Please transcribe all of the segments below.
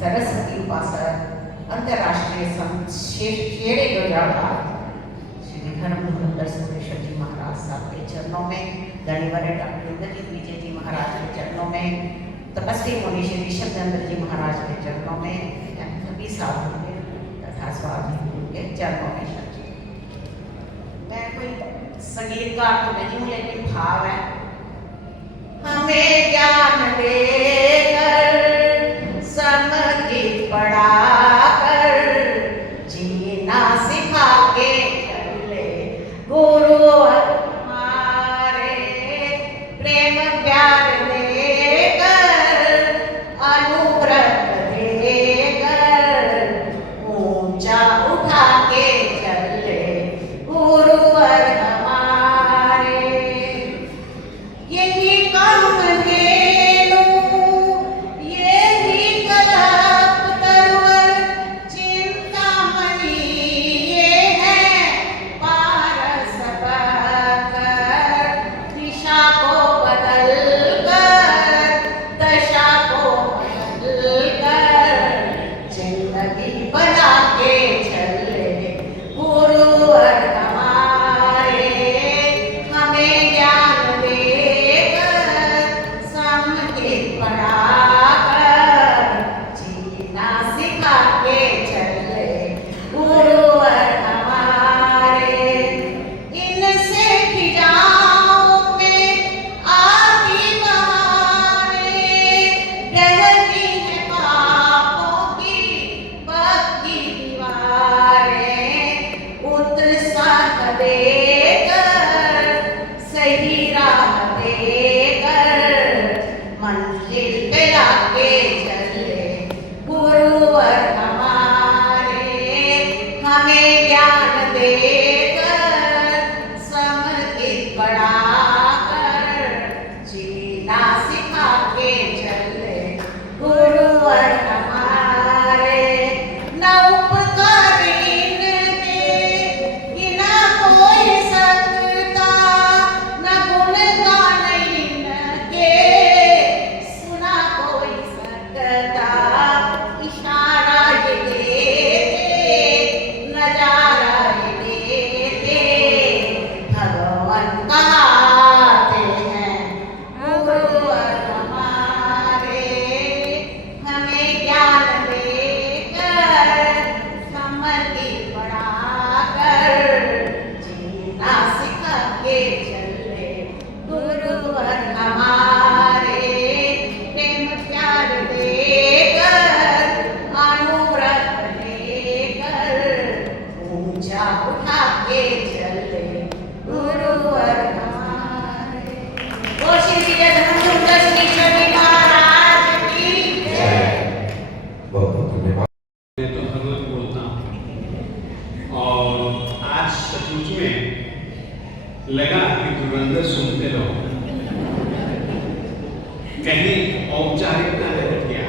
सरस्वती उपासक अंतर्राष्ट्रीय संत शेरे गुजरात श्री धर्म धुरंधर सुरेश्वर जी महाराज साहब के चरणों में, धन्यवाद डॉक्टर इंद्रजीत विजय जी महाराज के चरणों में, तपस्वी मुनि श्री ऋषभचंद्र जी महाराज के चरणों में, सभी साधुओं के तथा स्वामी के चरणों में। मैं कोई संगीतकार तो नहीं हूँ, लेकिन भाव है। हमें ज्ञान देकर समझित पढ़ाकर जीना सिखा के चले गुरु हमारे, प्रेम प्यार देकर अनुग्रह देकर ऊंचा उठा के चले गुरुवर हमारे। यही काम धेनु यही कल्प तरुवर, चिंतामणि ये है पारस कर, दिशा को बदल कर, दशा को बदल कर, जिंदगी बना के चले गुरुवर हमारे। हमें ज्ञान देकर समझित पढ़ाकर जीना सिखा के चले गुरुवर हमारे। इनसे खिजाओं में आती बहाने, डरती है पापों की पक्की दीवारें, उत्साह देकर सही राह देकर मंजिल पे लाके चले गुरुवर हमारे। हमें ज्ञान देकर समझित पढ़ाकर जीना सिखा के चले गुरुवर हमारे। न उपकार इनके बिना कोई सकता, न गुणगान इनके सुना कोई सकता। इशारा ये देते, नजारा ये देते, भगवान कहाते हैं गुरुवर हमारे। हमें ज्ञान देकर समझित पढ़ाकर जीना सिखा के चले गुरुवर हमारे। प्रेम प्यार देकर अनुग्रह देकर ऊंचा उठा के चले गुरुवर हमारे। वो श्री विजय धर्म धुरंधर सुरेश्वर जी महाराज की जय। बहुत बहुत धन्यवाद। मैं तो भगवत बोलता हूँ, और आज सचमुच में लगा कि धुरंधर सुनते रहो, कहीं औपचारिकता नहीं किया।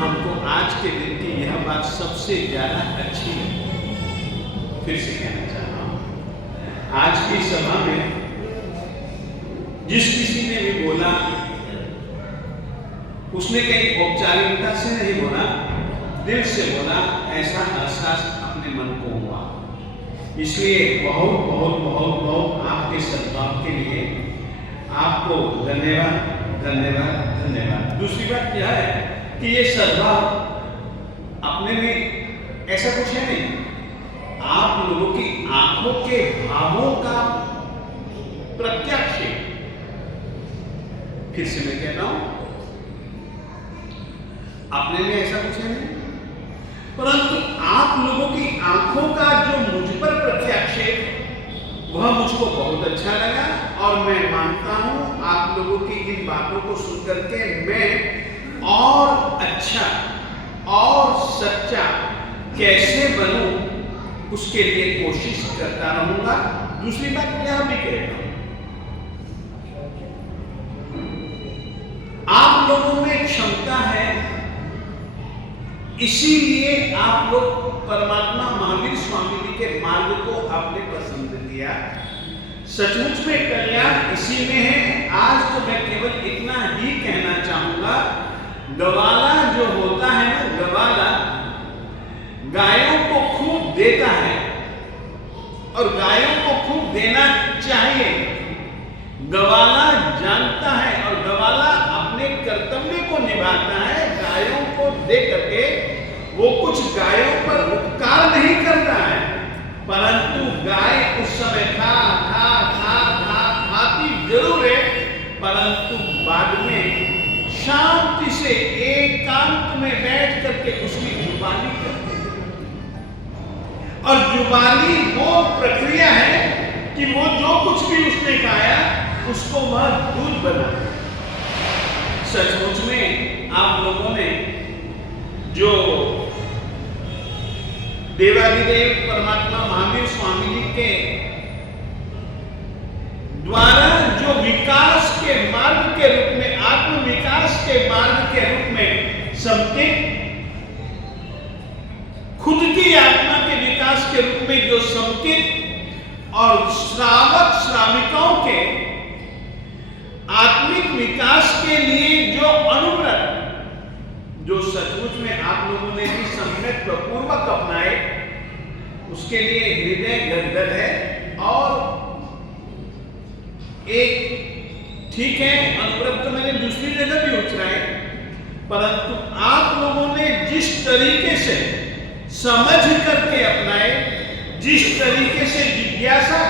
हमको आज के दिन की यह बात सबसे ज्यादा अच्छी लगी। फिर से कहना चाह रहा हूँ, आज की सभा में जिस किसी ने भी बोला, उसने कहीं औपचारिकता से नहीं बोला, दिल से बोला, ऐसा एहसास अपने मन को हुआ। इसलिए बहुत बहुत बहुत बहुत आपके सद्भाव के लिए आपको धन्यवाद धन्यवाद धन्यवाद। दूसरी बात यह है कि ये सद्भाव अपने में ऐसा कुछ है नहीं, आप लोगों की आंखों के भावों का प्रत्यक्ष है। फिर से मैं कह रहा हूं, अपने में ऐसा कुछ है नहीं, परंतु आप लोगों की आंखों का जो मुझ पर प्रत्यक्ष है वह मुझको बहुत अच्छा लगा। और मैं मानता हूं आप लोगों की इन बातों को सुनकर के मैं और अच्छा और सच्चा कैसे बनूं उसके लिए कोशिश करता रहूंगा। दूसरी बात यह भी कह रहा हूं, आप लोगों में क्षमता है, इसीलिए आप लोग परमात्मा महावीर स्वामी जी के मार्ग को आपने पसंद किया। सचमुच में कल्याण इसी में है। आज तो मैं केवल इतना ही कहना चाहूंगा, गवाला जो होता है ना, गवाला गायों को खूब देता है और गायों को खूब देना चाहिए। गवाला जानता है और गवाला अपने कर्तव्य को निभाता है। गायों को दे करके वो कुछ गायों पर उपकार नहीं करता है, परंतु गाय उस समय खाती जरूर है, परंतु बाद में शांति से एकांत में बैठ करके उसकी जुबानी करते हैं। और जुबानी वो प्रक्रिया है कि वो जो कुछ भी उसने खाया उसको वह दूध बना। सचमुच में आप लोगों ने जो देवादिदेव परमात्मा महावीर स्वामी जी के द्वारा जो विकास के मार्ग के रूप में, आत्म विकास के मार्ग के रूप में सबके खुद की आत्मा के विकास के रूप में जो संकेत और श्रावक श्राविकाओं के आत्मिक विकास के लिए जो अनुव्रत, जो सचमुच में आप लोगों ने भी सम्यक पूर्वक अपनाए, उसके लिए हृदय गदगद है। और एक ठीक है, अनुव्रत तो मैंने दूसरी जगह भी उतराए, परंतु आप लोगों ने जिस तरीके से समझ करके अपनाए, जिस तरीके से जिज्ञासा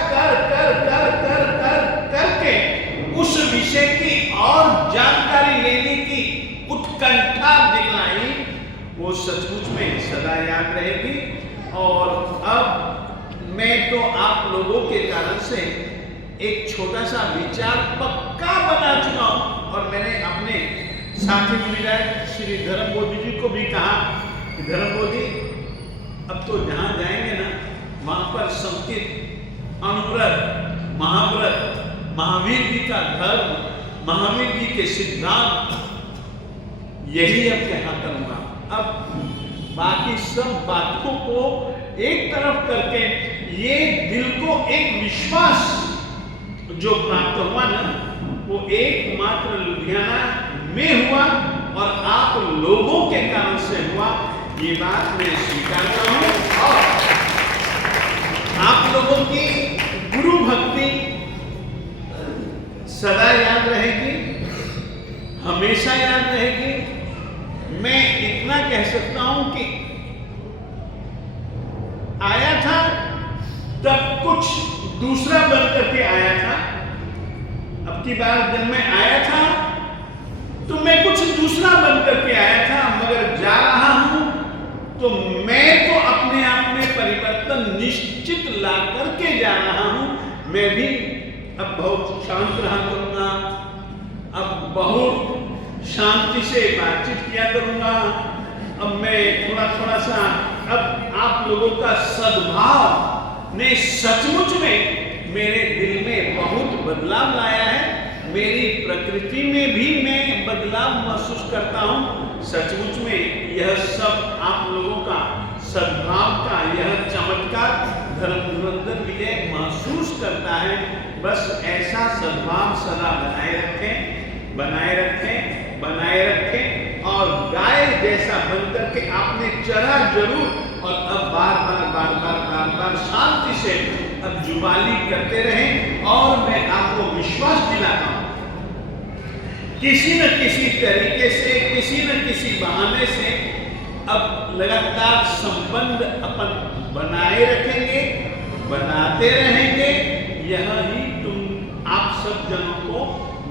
करके उस विषय की और जानकारी लेने की उत्कंठा दिखलाई, वो सचमुच में सदा याद रहेगी। और अब मैं तो आप लोगों के कारण से एक छोटा सा विचार पक्का बना चुका हूं, और मैंने अपने साथी मुनिराज श्री धर्मबोधि जी को भी कहा कि धर्मबोधि, अब तो जहां जाएंगे ना वहां पर संकेत, अनुव्रत, महाव्रत, महावीर जी का धर्म, महावीर जी के सिद्धांत, यही अब कहा करूंगा। अब बाकी सब बातों को एक तरफ करके ये दिल को एक विश्वास जो प्राप्त हुआ ना, वो एकमात्र लुधियाना में हुआ और आप लोगों के कारण से हुआ, ये बात मैं स्वीकारता हूं। और आप लोगों की गुरु भक्ति सदा याद रहेगी, हमेशा याद रहेगी। मैं इतना कह सकता हूं कि आया था तब कुछ दूसरा बन करके आया था, अब की बार जब मैं आया था तो मैं कुछ दूसरा बन करके आया था, मगर जा रहा हूं तो मैं तो अपने आप में परिवर्तन निश्चित ला करके जा रहा हूं। मैं भी अब बहुत शांत रहा करूंगा, अब बहुत शांति से बातचीत किया करूंगा। अब मैं थोड़ा सा, अब आप लोगों का सद्भाव ने सचमुच में मेरे दिल में बहुत बदलाव लाया है। मेरी प्रकृति में भी मैं बदलाव महसूस करता हूं। सचमुच में यह सब आप लोगों का सद्भाव का यह चमत्कार धर्मधुरंधर विजय महसूस करता है। बस ऐसा सद्भाव सदा बनाए रखें, बनाए रखें, बनाए रखें। और गाय जैसा बनकर के आपने चरा जरूर, और अब बार बार शांति से अब जुबाली करते रहें। और मैं आपको विश्वास दिलाता हूं, किसी न किसी तरीके से, किसी न किसी बहाने से अब लगातार संबंध अपन बनाए रखेंगे, बनाते रहेंगे। यह ही तुम आप सब जनों को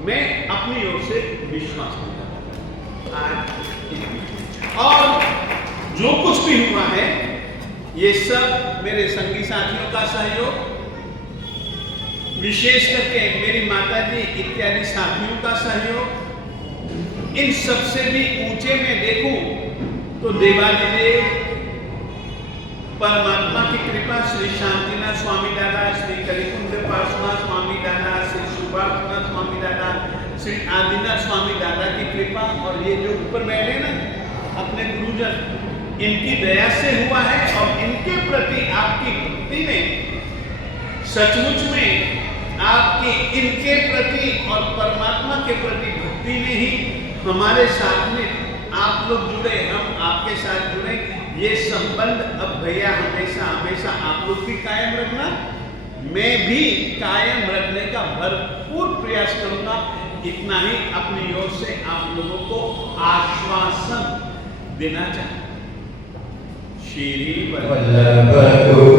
मैं अपनी ओर से विश्वास देता हूं। और जो कुछ भी हुआ है, ये सब मेरे संगी साथियों का सहयोग, विशेष करके मेरी माताजी इत्यादि साथियों का सहयोग, इन सबसे भी ऊंचे में देखूं तो देवादिदेव परमात्मा की कृपा, श्री शांतिनाथ स्वामी दादा, श्री कलिकुंड पार्श्वनाथ स्वामी दादा, श्री सुभाषनाथ स्वामी दादा, श्री आदिनाथ स्वामी दादा की कृपा, और ये जो ऊपर बैठे ना अपने गुरुजन, इनकी दया से हुआ है। और इनके प्रति आपकी भक्ति ने, सचमुच में आपकी इनके प्रति और परमात्मा के प्रति भक्ति ने ही हमारे साथ में आप लोग जुड़े, हम आपके साथ जुड़े, ये संबंध अब भैया हमेशा हमेशा आप लोग भी कायम रखना, मैं भी कायम रखने का भरपूर प्रयास करूंगा। इतना ही अपनी ओर से आप लोगों को आश्वासन देना चाहता हूं। श्री वल्लभ